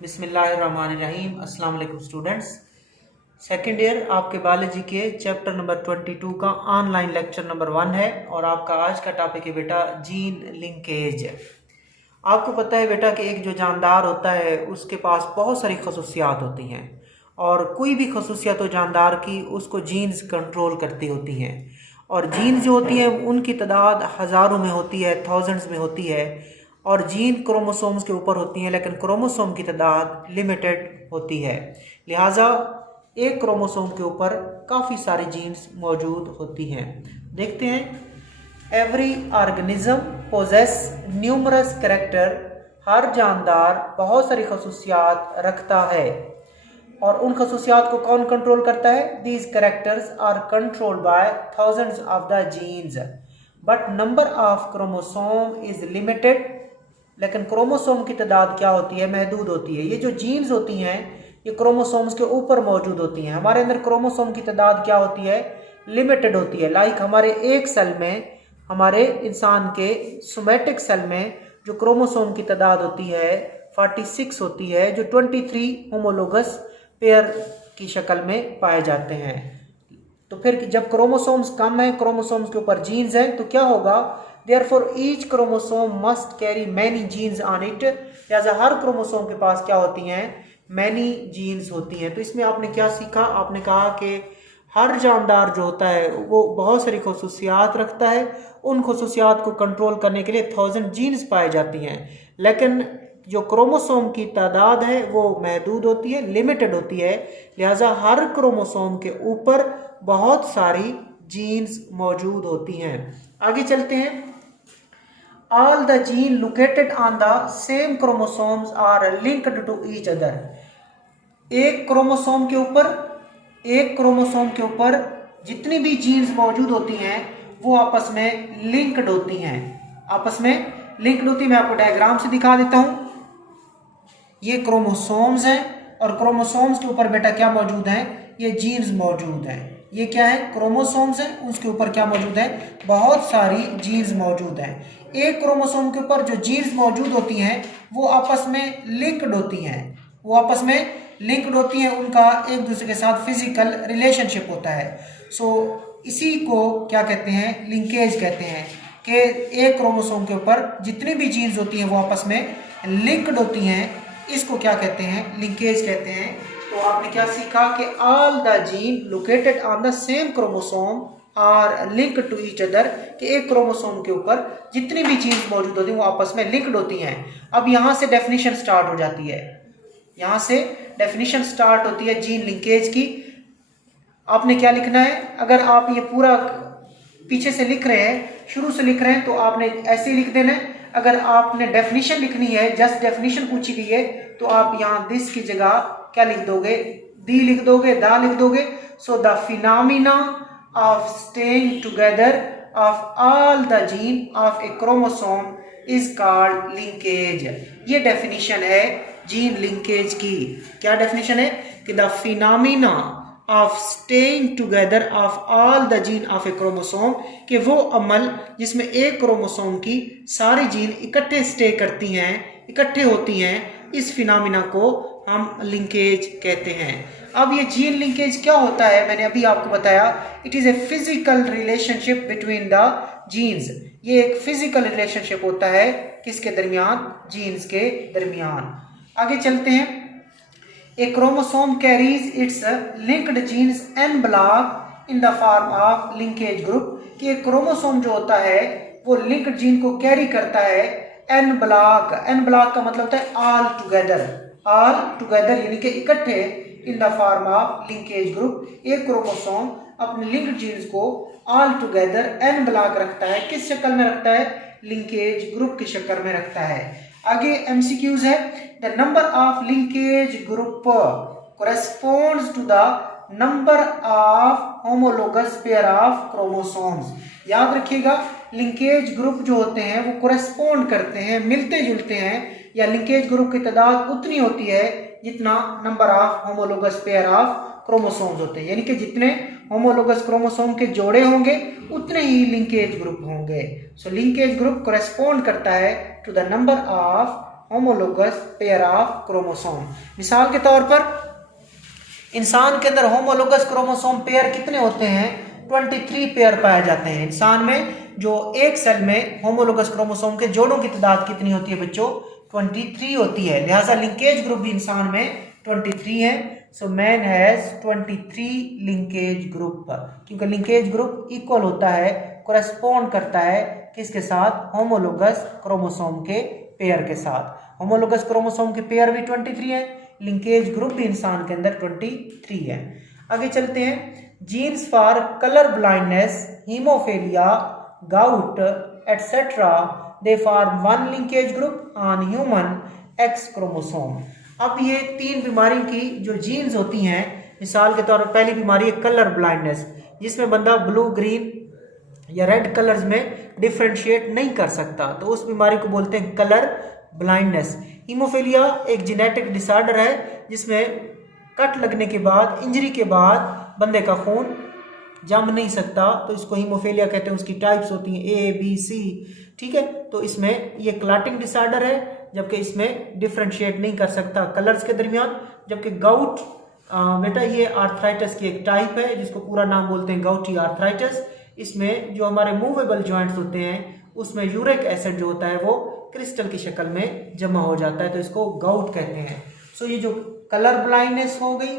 बिस्मिल्लाहिर्रहमानिर्रहीम। अस्सलाम वालेकुम स्टूडेंट्स। सेकेंड ईयर आपके बायोलॉजी के चैप्टर नंबर 22 का ऑनलाइन लेक्चर नंबर 1 है और आपका आज का टॉपिक है बेटा जीन लिंकेज। आपको पता है बेटा कि एक जो जानदार होता है उसके पास बहुत सारी खसूसियात होती हैं और कोई भी खसूसियात हो जानदार की उसको जीन्स कंट्रोल करती होती हैं और जीन्स जो होती हैं उनकी तादाद हज़ारों में होती है, थाउजेंड्स में होती है और जीन क्रोमोसोम्स के ऊपर होती हैं, लेकिन क्रोमोसोम की तादाद लिमिटेड होती है। लिहाजा एक क्रोमोसोम के ऊपर काफ़ी सारी जीन्स मौजूद होती हैं। देखते हैं every organism poses numerous character. हर जानदार बहुत सारी खसूसियात रखता है और उन खसूसियात को कौन कंट्रोल करता है? These characters are controlled by thousands of the genes but number of chromosome is limited. लेकिन क्रोमोसोम की तादाद क्या होती है? महदूद होती है। ये जो जीन्स होती हैं ये क्रोमोसोम्स के ऊपर मौजूद होती हैं। हमारे अंदर क्रोमोसोम की तादाद क्या होती है? लिमिटेड होती है। लाइक हमारे एक सेल में, हमारे इंसान के सोमैटिक सेल में जो क्रोमोसोम की तादाद होती है 46 होती है, जो 23 होमोलोगस पेयर की शक्ल में पाए जाते हैं। तो फिर जब क्रोमोसोम्स कम है, क्रोमोसोम्स के ऊपर जीन्स हैं, तो क्या होगा? Therefore each chromosome must carry many genes on it। लिहाजा हर क्रोमोसोम के पास क्या होती हैं? मैनी जीन्स होती हैं। तो इसमें आपने क्या सीखा? आपने कहा कि हर जानदार जो होता है वो बहुत सारी खसूसियात रखता है। उन खसूसियात को कंट्रोल करने के लिए 1000 जीन्स पाई जाती हैं, लेकिन जो क्रोमोसोम की तादाद है वो महदूद होती है, लिमिटेड होती है। लिहाजा हर क्रोमोसोम के ऊपर बहुत सारी जीन्स मौजूद होती हैं। आगे चलते हैं। All the gene located on the same chromosomes are linked to each other। एक क्रोमोसोम के ऊपर जितनी भी जीन्स मौजूद होती हैं वो आपस में लिंक्ड होती हैं। मैं आपको डायग्राम से दिखा देता हूं। ये क्रोमोसोम्स हैं और क्रोमोसोम्स के ऊपर बेटा क्या मौजूद है? ये जीन्स मौजूद है। ये क्या है? क्रोमोसोम्स हैं, उसके ऊपर क्या मौजूद है? बहुत सारी जीन्स मौजूद हैं। एक क्रोमोसोम के ऊपर जो जीन्स मौजूद होती हैं वो आपस में लिंक्ड होती हैं, उनका एक दूसरे के साथ फिजिकल रिलेशनशिप होता है। इसी को क्या कहते हैं? लिंकेज कहते हैं कि एक क्रोमोसोम के ऊपर जितनी भी जीन्स होती हैं वो आपस में लिंक्ड होती हैं। इसको क्या कहते हैं? लिंकेज कहते हैं। तो आपने क्या सीखा कि all the gene located on the same chromosome are link to each other, कि एक क्रोमोसोम के ऊपर जितनी भी चीज मौजूद होती है वो आपस में लिंक्ड होती हैं। अब यहाँ से डेफिनेशन स्टार्ट हो जाती है, जीन लिंकेज की। आपने क्या लिखना है? अगर आप ये पूरा पीछे से लिख रहे हैं, शुरू से लिख रहे हैं, तो आपने ऐसे ही लिख देना है। अगर आपने डेफिनेशन लिखनी है, जस्ट डेफिनेशन पूछी गई है, तो आप यहाँ दिस की जगह क्या लिख दोगे? दी लिख दोगे, दा लिख दोगे। So the phenomena of staying together of all the gene of a chromosome is called linkage। ये डेफिनेशन है जीन लिंकेज की। क्या डेफिनेशन है? कि the phenomena of staying together of all the gene of a chromosome, कि वो अमल जिसमें एक क्रोमोसोम की सारी जीन इकट्ठे स्टे करती हैं, इकट्ठे होती हैं, इस फिनोमिना को हम लिंकेज कहते हैं। अब ये जीन लिंकेज क्या होता है? मैंने अभी आपको बताया, it is a physical relationship between the genes. ये एक फिजिकल रिलेशनशिप होता है किसके दरमियान? जीन्स के दरमियान। आगे चलते हैं। A chromosome carries its linked genes an block in the form of linkage group, कि एक क्रोमोसोम जो होता है वो लिंक्ड जीन को कैरी करता है एन ब्लॉक। एन ब्लॉक का मतलब होता है ऑल टुगेदर यानी कि इकट्ठे, इन the form of linkage group. एक क्रोमोसोम अपने लिंक्ड जीन्स को ऑल टुगेदर एन ब्लॉक रखता है। किस शक्ल में रखता है? लिंकेज ग्रुप की शक्ल में रखता है। आगे एमसीक्यूज है। The number of linkage group corresponds to the number of homologous pair of chromosomes. याद रखिएगा, लिंकेज ग्रुप जो होते हैं वो कोरेस्पोंड करते हैं, मिलते जुलते हैं, या लिंकेज ग्रुप की तादाद उतनी होती है जितना number of homologous pair of chromosomes होते हैं। यानी कि जितने होमोलोगस क्रोमोसोम के जोड़े होंगे उतने ही लिंकेज ग्रुप होंगे। सो लिंकेज ग्रुप कोरेस्पोंड करता है to the number of homologous pair of chromosome. मिसाल के तौर पर इंसान के अंदर होमोलोगस क्रोमोसोम पेयर कितने होते हैं? 23 पेयर पाए जाते हैं। इंसान में जो एक सेल में होमोलोगस क्रोमोसोम के जोड़ों की तादाद कितनी होती है बच्चों? 23 होती है। लिहाजा लिंकेज ग्रुप भी इंसान में 23 है। So man has 23 linkage group, क्योंकि लिंकेज ग्रुप इक्वल होता है, कोरेस्पॉन्ड करता है किसके साथ? होमोलोगस क्रोमोसोम के पेयर के साथ। होमोलोगस क्रोमोसोम के पेयर भी 23 है, लिंकेज ग्रुप भी इंसान के अंदर 23 है। आगे चलते हैं। Genes for colour blindness, haemophilia, gout etcetera, they form one linkage group on human X chromosome. अब ये 3 बीमारी की जो जीन्स होती हैं, मिसाल के तौर पर पहली बीमारी है कलर ब्लाइंडनेस, जिसमें बंदा ब्लू, ग्रीन या रेड कलर्स में डिफ्रेंशिएट नहीं कर सकता, तो उस बीमारी को बोलते हैं कलर ब्लाइंडनेस। हीमोफीलिया एक जेनेटिक डिसऑर्डर है जिसमें कट लगने के बाद, इंजरी के बाद बंदे का खून जम नहीं सकता, तो इसको हीमोफीलिया कहते हैं। उसकी टाइप्स होती हैं A, B, C, ठीक है। तो इसमें ये क्लॉटिंग डिसऑर्डर है, जबकि इसमें डिफ्रेंशिएट नहीं कर सकता कलर्स के दरमियान। जबकि गाउट बेटा ये आर्थराइटिस की एक टाइप है जिसको पूरा नाम बोलते हैं गाउटी आर्थराइटिस। इसमें जो हमारे मूवेबल जॉइंट्स होते हैं उसमें यूरिक एसिड जो होता है वो क्रिस्टल की शक्ल में जमा हो जाता है, तो इसको गाउट कहते हैं। सो ये जो कलर ब्लाइंडनेस हो गई,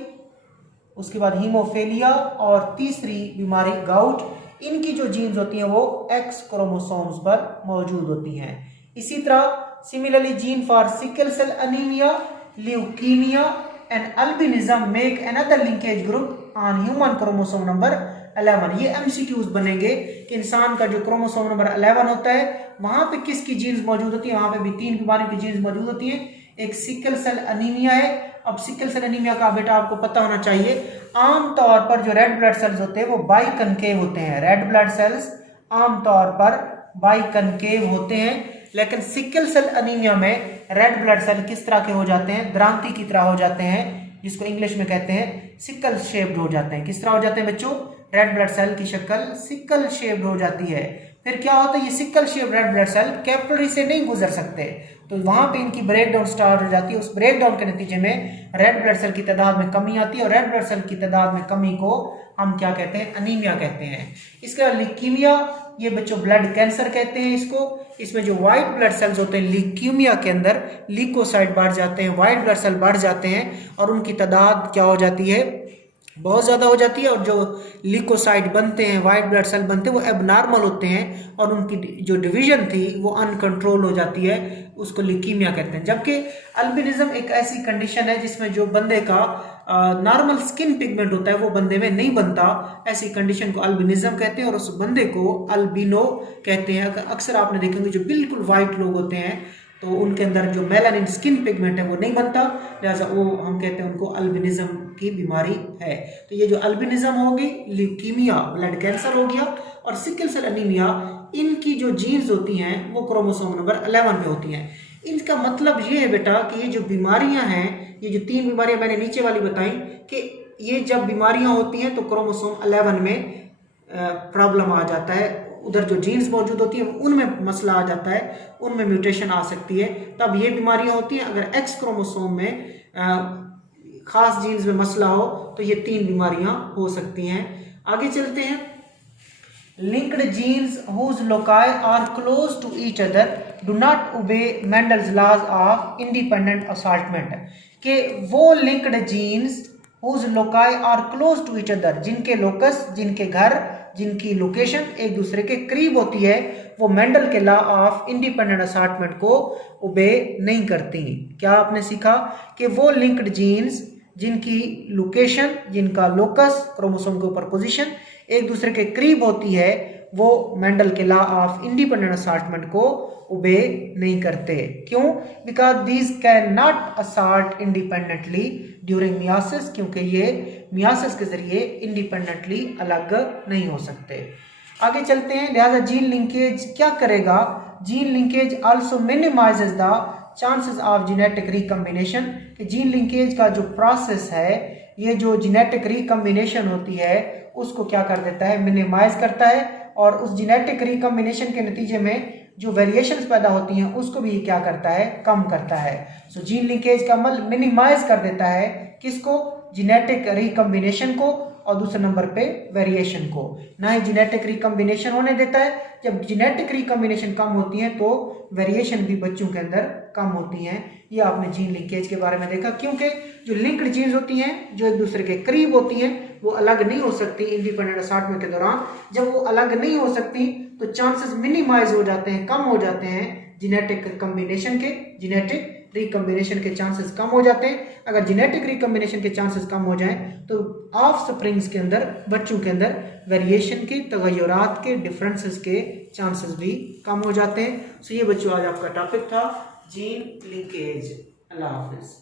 उसके बाद हीमोफीलिया और तीसरी बीमारी गाउट, इनकी जो जीन्स होती हैं वो एक्स क्रोमोसोम्स पर मौजूद होती हैं। इसी तरह similarly gene for sickle cell anaemia, leukaemia and albinism make another linkage group on human chromosome number 11। ये एमसीक्यूज बनेंगे कि इंसान का जो क्रोमोसोम नंबर 11 होता है वहां पे किसकी जीन्स मौजूद होती है? वहां पे भी 3 बीमारियों की जीन्स मौजूद होती है। एक सिकल सेल एनीमिया है। अब सिकल सेल एनीमिया का बेटा आपको पता होना चाहिए, आमतौर पर जो रेड ब्लड सेल्स होते हैं वो बाइकनकेव होते हैं। रेड ब्लड सेल्स आमतौर पर बाइकनकेव होते हैं, लेकिन सिकल सेल एनीमिया में रेड ब्लड सेल किस तरह के हो जाते हैं? द्रांति की तरह हो जाते हैं, जिसको इंग्लिश में कहते हैं सिकल शेप्ड हो जाते हैं। किस तरह हो जाते हैं बच्चों? रेड ब्लड सेल की शक्ल सिकल शेप्ड हो जाती है। फिर क्या होता है? ये sickle shape red blood cell capillary से नहीं गुजर सकते, तो वहां पे इनकी ब्रेक डाउन स्टार्ट हो जाती है। उस ब्रेक डाउन के नतीजे में रेड ब्लड सेल की तादाद में कमी आती है, और रेड ब्लड सेल की तादाद में कमी को हम क्या कहते हैं? अनीमिया कहते हैं। इसके बाद ल्यूकीमिया, ये बच्चों ब्लड कैंसर कहते हैं इसको। इसमें जो व्हाइट ब्लड सेल्स होते हैं ल्यूकीमिया के अंदर, ल्यूकोसाइट बढ़ जाते हैं, व्हाइट ब्लड सेल बढ़ जाते हैं और उनकी तादाद क्या हो जाती है? बहुत ज़्यादा हो जाती है। और जो ल्यूकोसाइट बनते हैं, व्हाइट ब्लड सेल बनते हैं, वो एबनॉर्मल होते हैं और उनकी जो डिवीजन थी वो अनकंट्रोल हो जाती है, उसको ल्यूकीमिया कहते हैं। जबकि अल्बिनिज्म एक ऐसी कंडीशन है जिसमें जो बंदे का नॉर्मल स्किन पिगमेंट होता है वो बंदे में नहीं बनता, ऐसी कंडीशन को अल्बिनिज्म कहते हैं और उस बंदे को अल्बिनो कहते हैं। अक्सर आपने देखेंगे जो बिल्कुल वाइट लोग होते हैं तो उनके अंदर जो मेलानिन स्किन पिगमेंट है वो नहीं बनता, लिहाजा वो हम कहते हैं उनको अल्बिनिज्म की बीमारी है। तो ये जो अल्बिनिज्म होगी, ल्यूकीमिया ब्लड कैंसर हो गया, और सिकल सेल एनीमिया, इनकी जो जीन्स होती हैं वो क्रोमोसोम नंबर 11 पे होती हैं। इनका मतलब ये है बेटा कि ये जो बीमारियां हैं, ये जो 3 बीमारियां मैंने नीचे वाली बताई, कि ये जब बीमारियां होती हैं तो क्रोमोसोम 11 में प्रॉब्लम आ जाता है, उधर जो जीन्स मौजूद होती है उनमें मसला आ जाता है, उनमें म्यूटेशन आ सकती है, तब ये बीमारियां होती हैं। अगर एक्स क्रोमोसोम में खास जीन्स में मसला हो तो ये 3 बीमारियां हो सकती हैं। आगे चलते हैं। Linked genes whose loci are close to each other do not obey Mendel's laws of independent assortment। कि वो linked genes whose loci are close to each other, जिनके लोकस, जिनके घर, जिनकी लोकेशन एक दूसरे के करीब होती है, वो मेंडल के लॉ ऑफ इंडिपेंडेंट असॉर्टमेंट को ओबे नहीं करती। क्या आपने सीखा? कि वो लिंक्ड जीन्स जिनकी लोकेशन, जिनका लोकस क्रोमोसोम के ऊपर पोजीशन एक दूसरे के करीब होती है, वो मेंडल के लॉ ऑफ इंडिपेंडेंट असॉर्टमेंट को ओबे नहीं करते। क्यों? Because these can not assort independently during myiasis, क्योंकि ये मियासिस के जरिए इंडिपेंडेंटली अलग नहीं हो सकते। आगे चलते हैं। लिहाजा जीन लिंकेज क्या करेगा? Gene linkage also minimises the chances of genetic recombination. कि जीन लिंकेज का जो प्रोसेस है, ये जो जेनेटिक रिकम्बिनेशन होती है उसको क्या कर देता है? मिनिमाइज करता है, और उस जेनेटिक रिकम्बिनेशन के नतीजे में जो वेरिएशंस पैदा होती हैं उसको भी ये क्या करता है, कम करता है। सो जीन लिंकेज का अमल मिनिमाइज कर देता है किसको, जेनेटिक रिकम्बिनेशन को, और दूसरे नंबर पे वेरिएशन को। ना ही जेनेटिक रिकम्बिनेशन होने देता है, जब जेनेटिक रिकम्बिनेशन कम होती है तो वेरिएशन भी बच्चों के अंदर कम होती हैं। ये आपने जीन लिंकेज के बारे में देखा, क्योंकि जो लिंक्ड जीन्स होती हैं जो एक दूसरे के करीब होती हैं वो अलग नहीं हो सकती इंडिपेंडेंट असार्टमेंट के दौरान। जब वो अलग नहीं हो सकती तो चांसेस मिनिमाइज हो जाते हैं, कम हो जाते हैं जेनेटिक रिकम्बिनेशन के, जेनेटिक रिकम्बिनेशन के चांसेस कम हो जाते हैं। अगर जेनेटिक रिकम्बिनेशन के चांसेस कम हो जाएं तो ऑफ स्प्रिंग्स के अंदर, बच्चों के अंदर वेरिएशन के, तगय्युरात के, डिफरेंसेस के चांसेस भी कम हो जाते हैं। सो ये बच्चों आज आपका टॉपिक था जीन लिंकेज। अल्लाह हाफिज।